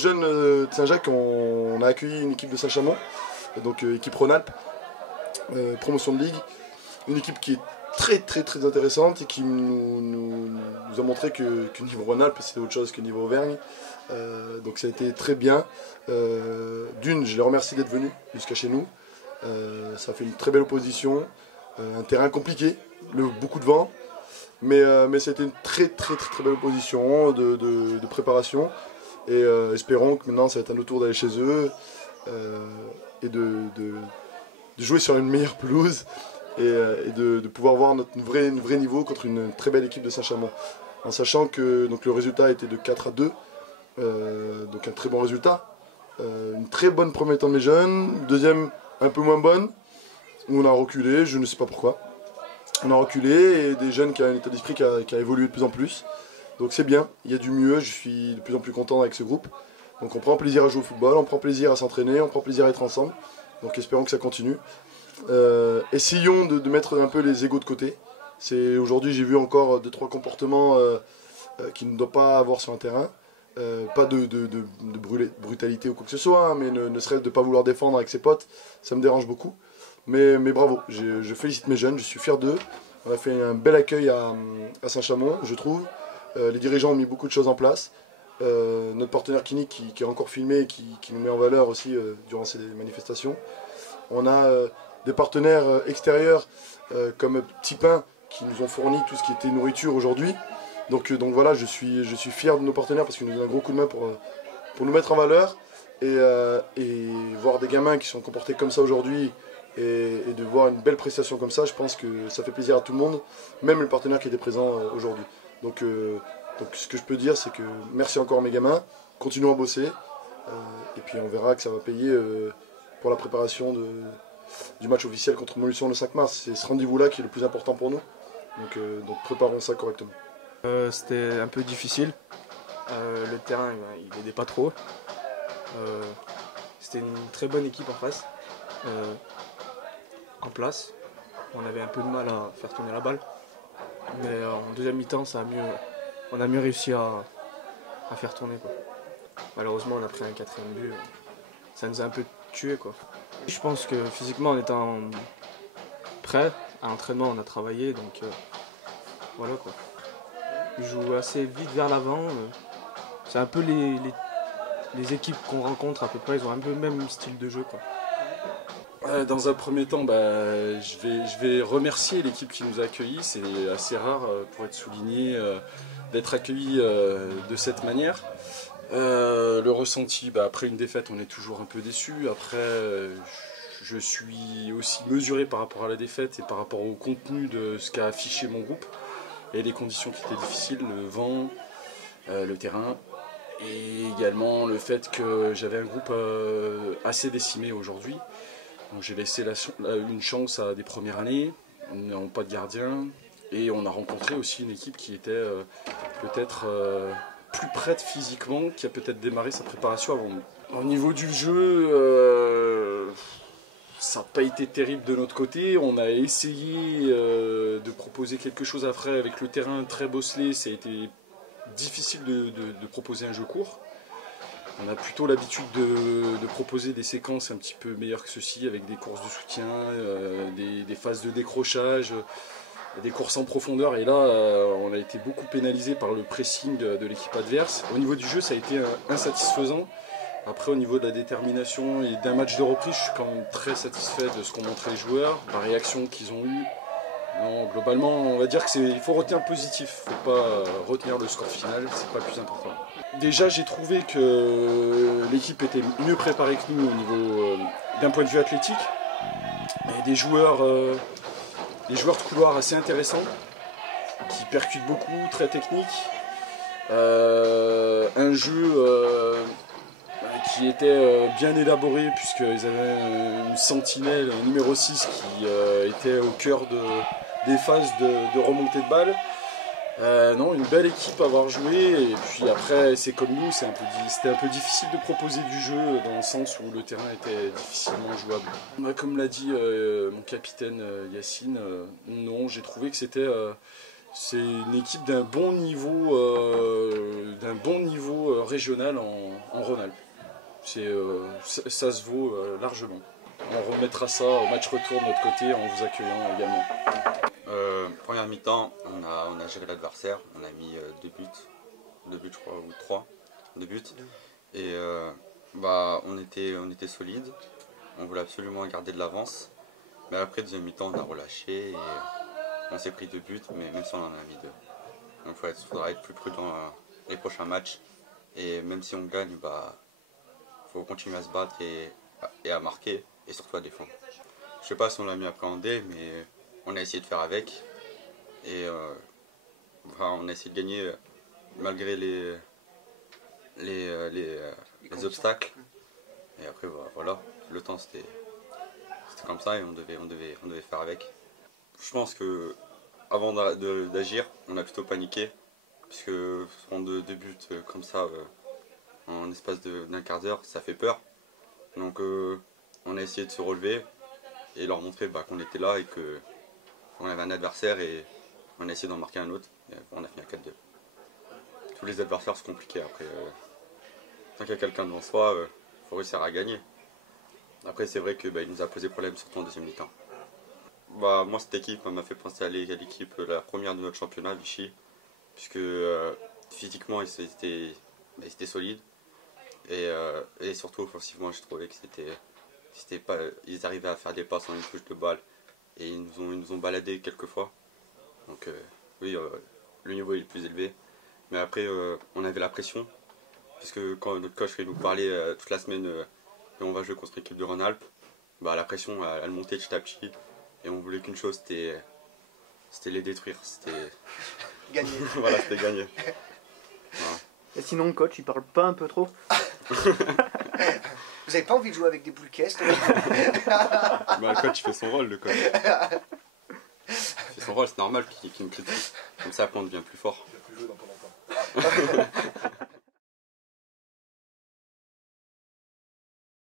jeunes de Saint-Jacques, on a accueilli une équipe de Saint-Chamond, donc équipe Rhône-Alpes, promotion de ligue. Une équipe qui est très intéressante et qui nous a montré que niveau Rhône-Alpes c'était autre chose que niveau Auvergne. Donc ça a été très bien. D'une, je les remercie d'être venus jusqu'à chez nous. Ça fait une très belle opposition, un terrain compliqué, beaucoup de vent, mais c'était une très belle opposition de préparation. Et espérons que maintenant ça va être à notre tour d'aller chez eux et de jouer sur une meilleure pelouse. Et de pouvoir voir notre vrai niveau contre une très belle équipe de Saint-Chamond. En sachant que donc, le résultat était de 4-2, donc un très bon résultat. Une très bonne première temps de mes jeunes, deuxième un peu moins bonne, où on a reculé, je ne sais pas pourquoi. On a reculé et des jeunes qui ont un état d'esprit qui a évolué de plus en plus. Donc c'est bien, il y a du mieux, je suis de plus en plus content avec ce groupe. Donc on prend plaisir à jouer au football, on prend plaisir à s'entraîner, on prend plaisir à être ensemble. Donc espérons que ça continue. Essayons de mettre un peu les égos de côté. Aujourd'hui j'ai vu encore 2-3 comportements qui ne doivent pas avoir sur un terrain. Pas de brutalité ou quoi que ce soit, hein, mais ne serait-ce de ne pas vouloir défendre avec ses potes, ça me dérange beaucoup. Mais bravo, je félicite mes jeunes, je suis fier d'eux. On a fait un bel accueil à Saint-Chamond, je trouve. Les dirigeants ont mis beaucoup de choses en place. Notre partenaire Kini qui est encore filmé, qui nous met en valeur aussi durant ces manifestations. On a des partenaires extérieurs comme Petit Pain qui nous ont fourni tout ce qui était nourriture aujourd'hui. Donc voilà, je suis fier de nos partenaires parce qu'ils nous donnent un gros coup de main pour nous mettre en valeur et voir des gamins qui sont comportés comme ça aujourd'hui et de voir une belle prestation comme ça, je pense que ça fait plaisir à tout le monde, même le partenaire qui était présent aujourd'hui. Donc ce que je peux dire, c'est que merci encore mes gamins, continuons à bosser et puis on verra que ça va payer pour la préparation du match officiel contre Montluçon le 5 mars. C'est ce rendez-vous-là qui est le plus important pour nous, donc préparons ça correctement. C'était un peu difficile, le terrain il n'aidait pas trop, c'était une très bonne équipe en face, en place, on avait un peu de mal à faire tourner la balle, mais en deuxième mi-temps on a mieux réussi à faire tourner, quoi. Malheureusement on a pris un quatrième but, ça nous a un peu tué, quoi. Je pense que physiquement en étant prêt, à l'entraînement on a travaillé, donc voilà, quoi. Ils jouent assez vite vers l'avant. C'est un peu les équipes qu'on rencontre à peu près, ils ont un peu le même style de jeu, quoi. Dans un premier temps, je vais remercier l'équipe qui nous a accueillis. C'est assez rare pour être souligné d'être accueilli de cette manière. Le ressenti, après une défaite, on est toujours un peu déçu. Après, je suis aussi mesuré par rapport à la défaite et par rapport au contenu de ce qu'a affiché mon groupe. Et les conditions qui étaient difficiles, le vent, le terrain, et également le fait que j'avais un groupe assez décimé aujourd'hui. Donc j'ai laissé une chance à des premières années, nous n'avons pas de gardien, et on a rencontré aussi une équipe qui était peut-être plus prête physiquement, qui a peut-être démarré sa préparation avant nous. Au niveau du jeu, ça n'a pas été terrible de notre côté, on a essayé de proposer quelque chose après avec le terrain très bosselé, ça a été difficile de proposer un jeu court. On a plutôt l'habitude de proposer des séquences un petit peu meilleures que ceci, avec des courses de soutien, des phases de décrochage, des courses en profondeur, et là on a été beaucoup pénalisé par le pressing de l'équipe adverse. Au niveau du jeu, ça a été insatisfaisant. Après, au niveau de la détermination et d'un match de reprise, je suis quand même très satisfait de ce qu'ont montré les joueurs, la réaction qu'ils ont eue. Non, globalement, on va dire qu'il faut retenir le positif, il ne faut pas retenir le score final, c'est pas le plus important. Déjà, j'ai trouvé que l'équipe était mieux préparée que nous au niveau d'un point de vue athlétique. Et des joueurs de couloir assez intéressants, qui percutent beaucoup, très techniques. Un jeu qui était bien élaboré, puisqu'ils avaient une sentinelle, un numéro 6 qui était au cœur des phases de remontée de balle. Non, une belle équipe à avoir joué, et puis après c'est comme nous, c'était un peu difficile de proposer du jeu dans le sens où le terrain était difficilement jouable. Comme l'a dit mon capitaine Yacine, non, j'ai trouvé que c'était C'est une équipe d'un bon niveau, régional en Rhône-Alpes. Ça se vaut largement. On remettra ça au match retour de notre côté en vous accueillant également. Première mi-temps, on a géré l'adversaire, on a mis 2 buts je crois, ou 3 buts. Et on était solide, on voulait absolument garder de l'avance. Mais après, deuxième mi-temps, on a relâché et on s'est pris 2 buts, mais même si on en a mis 2. Donc il faudra être plus prudent les prochains matchs. Et même si on gagne, faut continuer à se battre et à marquer et surtout à défendre. Je sais pas si on l'a mieux appréhendé, mais on a essayé de faire avec. Et on a essayé de gagner malgré les obstacles. Et après, voilà, le temps c'était comme ça et on devait faire avec. Je pense que avant d'agir, on a plutôt paniqué, puisque prendre 2 buts comme ça en l'espace d'un quart d'heure, ça fait peur. Donc on a essayé de se relever et leur montrer qu'on était là et qu'on avait un adversaire et on a essayé d'en marquer un autre. Et on a fini à 4-2. Tous les adversaires c'est compliqué après. Tant qu'il y a quelqu'un devant soi, il faut réussir à gagner. Après c'est vrai qu'il nous a posé problème surtout en deuxième mi-temps. Moi cette équipe m'a fait penser à l'équipe la première de notre championnat, Vichy, puisque physiquement ils étaient solides et surtout offensivement je trouvais que ils arrivaient à faire des passes en une touche de balle et ils nous ont baladé quelques fois. Donc oui, le niveau est le plus élevé. Mais après on avait la pression, puisque quand notre coach nous parlait toute la semaine et on va jouer contre l'équipe de Rhône-Alpes, la pression elle montait petit à petit et on voulait qu'une chose, c'était les détruire, c'était gagner. Voilà, c'était gagner. Voilà. Et sinon le coach il parle pas un peu trop? Vous avez pas envie de jouer avec des boules caisses? Le coach il fait son rôle, le coach. Il fait son rôle, c'est normal qu'il me critique. Comme ça après on devient plus fort. Il a plus joué dans pas longtemps.